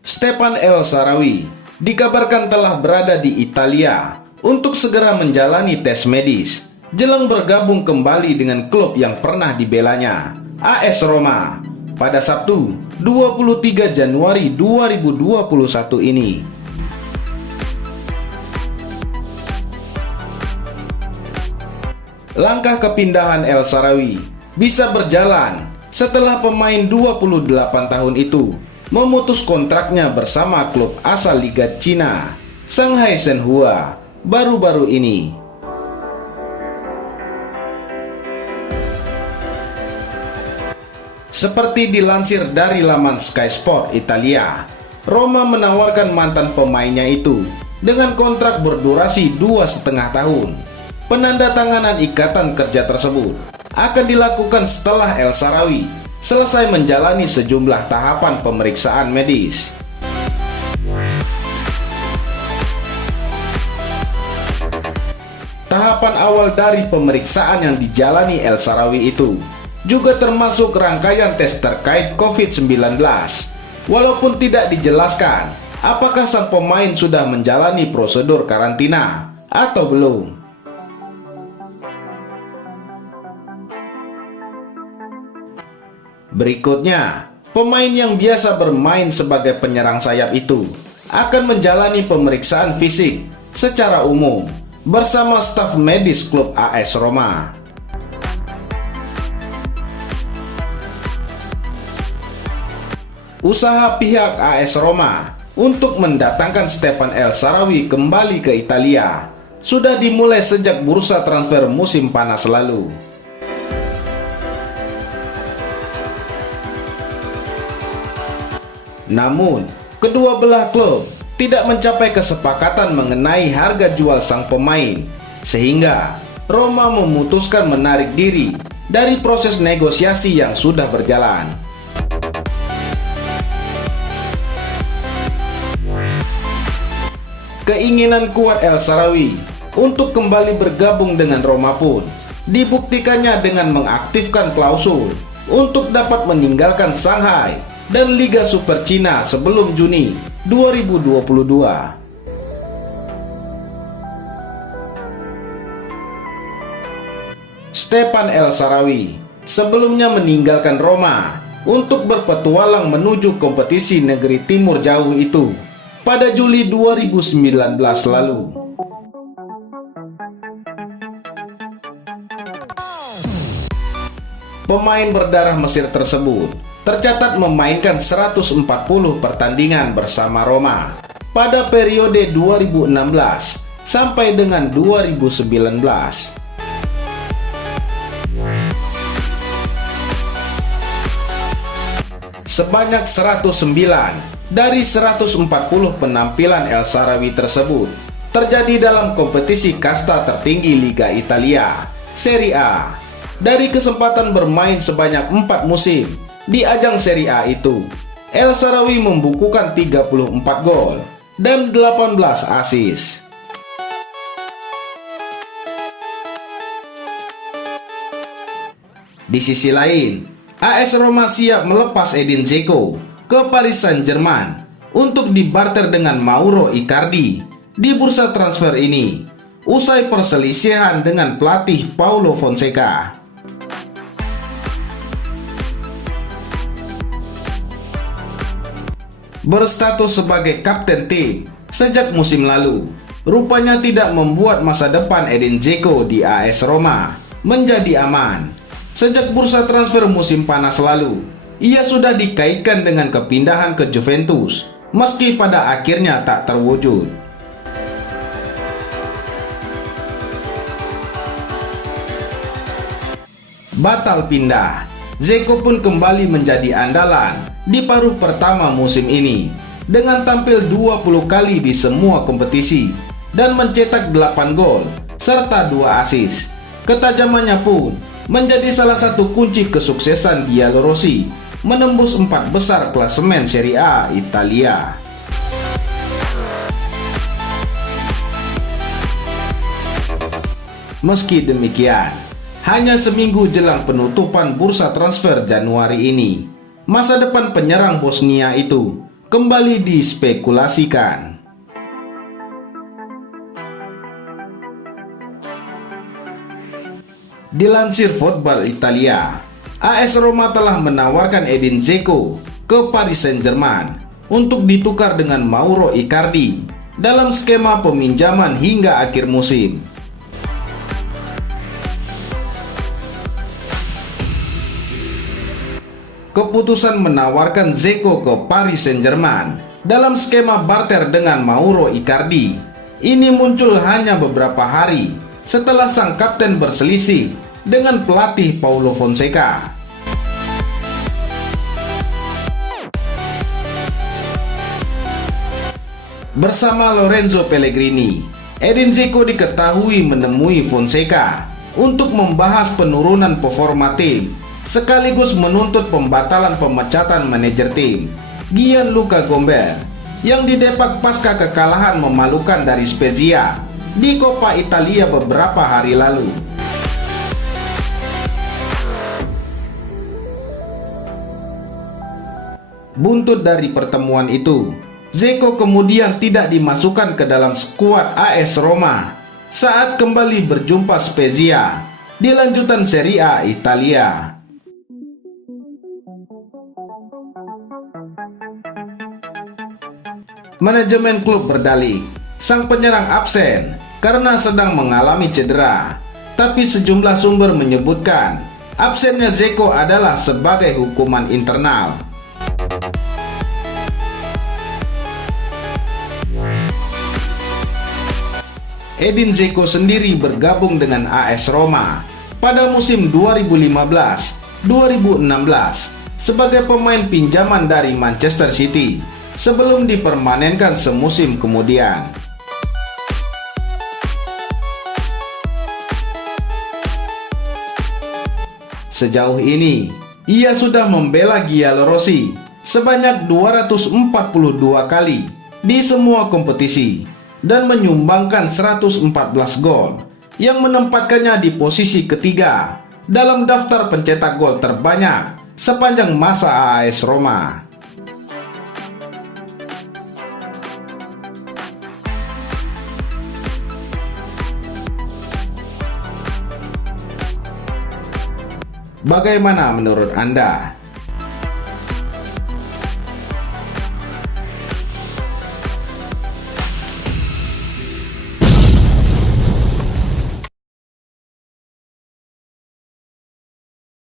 Stefan El Shaarawy dikabarkan telah berada di Italia untuk segera menjalani tes medis jelang bergabung kembali dengan klub yang pernah dibelanya, AS Roma, pada Sabtu 23 Januari 2021 ini. Langkah kepindahan El Shaarawy bisa berjalan setelah pemain 28 tahun itu memutus kontraknya bersama klub asal Liga Cina, Shanghai Shenhua, baru-baru ini. Seperti dilansir dari laman Sky Sport Italia, Roma menawarkan mantan pemainnya itu dengan kontrak berdurasi 2,5 tahun. Penandatanganan ikatan kerja tersebut akan dilakukan setelah El Shaarawy selesai menjalani sejumlah tahapan pemeriksaan medis. Tahapan awal dari pemeriksaan yang dijalani El Shaarawy itu juga termasuk rangkaian tes terkait COVID-19. Walaupun tidak dijelaskan apakah sang pemain sudah menjalani prosedur karantina atau belum. Berikutnya, pemain yang biasa bermain sebagai penyerang sayap itu akan menjalani pemeriksaan fisik secara umum bersama staf medis klub AS Roma. Usaha pihak AS Roma untuk mendatangkan Stefan El Shaarawy kembali ke Italia sudah dimulai sejak bursa transfer musim panas lalu. Namun, kedua belah klub tidak mencapai kesepakatan mengenai harga jual sang pemain, sehingga Roma memutuskan menarik diri dari proses negosiasi yang sudah berjalan. Keinginan kuat El Shaarawy untuk kembali bergabung dengan Roma pun dibuktikannya dengan mengaktifkan klausul untuk dapat meninggalkan Shanghai dan Liga Super Cina sebelum Juni 2022. Stefan El Shaarawy sebelumnya meninggalkan Roma untuk berpetualang menuju kompetisi negeri timur jauh itu pada Juli 2019 lalu. Pemain berdarah Mesir tersebut tercatat memainkan 140 pertandingan bersama Roma pada periode 2016 sampai dengan 2019. Sebanyak 109 dari 140 penampilan El Shaarawy tersebut terjadi dalam kompetisi kasta tertinggi Liga Italia, Serie A. Dari kesempatan bermain sebanyak 4 musim di ajang Serie A itu, El Shaarawy membukukan 34 gol dan 18 assist. Di sisi lain, AS Roma siap melepas Edin Dzeko ke Paris Saint-Germain untuk dibarter dengan Mauro Icardi di bursa transfer ini, usai perselisihan dengan pelatih Paulo Fonseca. Berstatus sebagai kapten tim sejak musim lalu, rupanya tidak membuat masa depan Edin Dzeko di AS Roma menjadi aman. Sejak bursa transfer musim panas lalu, ia sudah dikaitkan dengan kepindahan ke Juventus, meski pada akhirnya tak terwujud. Batal pindah, Dzeko pun kembali menjadi andalan di paruh pertama musim ini dengan tampil 20 kali di semua kompetisi dan mencetak 8 gol serta 2 assist. Ketajamannya pun menjadi salah satu kunci kesuksesan Giallorossi menembus 4 besar klasemen Serie A Italia. Meski demikian, hanya seminggu jelang penutupan bursa transfer Januari ini, masa depan penyerang Bosnia itu kembali dispekulasikan. Dilansir Football Italia, AS Roma telah menawarkan Edin Dzeko ke Paris Saint-Germain untuk ditukar dengan Mauro Icardi dalam skema peminjaman hingga akhir musim. Keputusan menawarkan Dzeko ke Paris Saint-Germain dalam skema barter dengan Mauro Icardi ini muncul hanya beberapa hari setelah sang kapten berselisih dengan pelatih Paulo Fonseca. Bersama Lorenzo Pellegrini, Edin Dzeko diketahui menemui Fonseca untuk membahas penurunan performa tim sekaligus menuntut pembatalan pemecatan manajer tim Gianluca Gomber yang didepak pasca kekalahan memalukan dari Spezia di Coppa Italia beberapa hari lalu. Buntut dari pertemuan itu, Dzeko kemudian tidak dimasukkan ke dalam skuad AS Roma saat kembali berjumpa Spezia di lanjutan Serie A Italia. Manajemen klub berdalih, sang penyerang absen karena sedang mengalami cedera, tapi sejumlah sumber menyebutkan absennya Dzeko adalah sebagai hukuman internal. Edin Dzeko sendiri bergabung dengan AS Roma pada musim 2015-2016 sebagai pemain pinjaman dari Manchester City sebelum dipermanenkan semusim kemudian. Sejauh ini, ia sudah membela Giallorossi sebanyak 242 kali di semua kompetisi dan menyumbangkan 114 gol yang menempatkannya di posisi ketiga dalam daftar pencetak gol terbanyak sepanjang masa AS Roma. Bagaimana menurut Anda?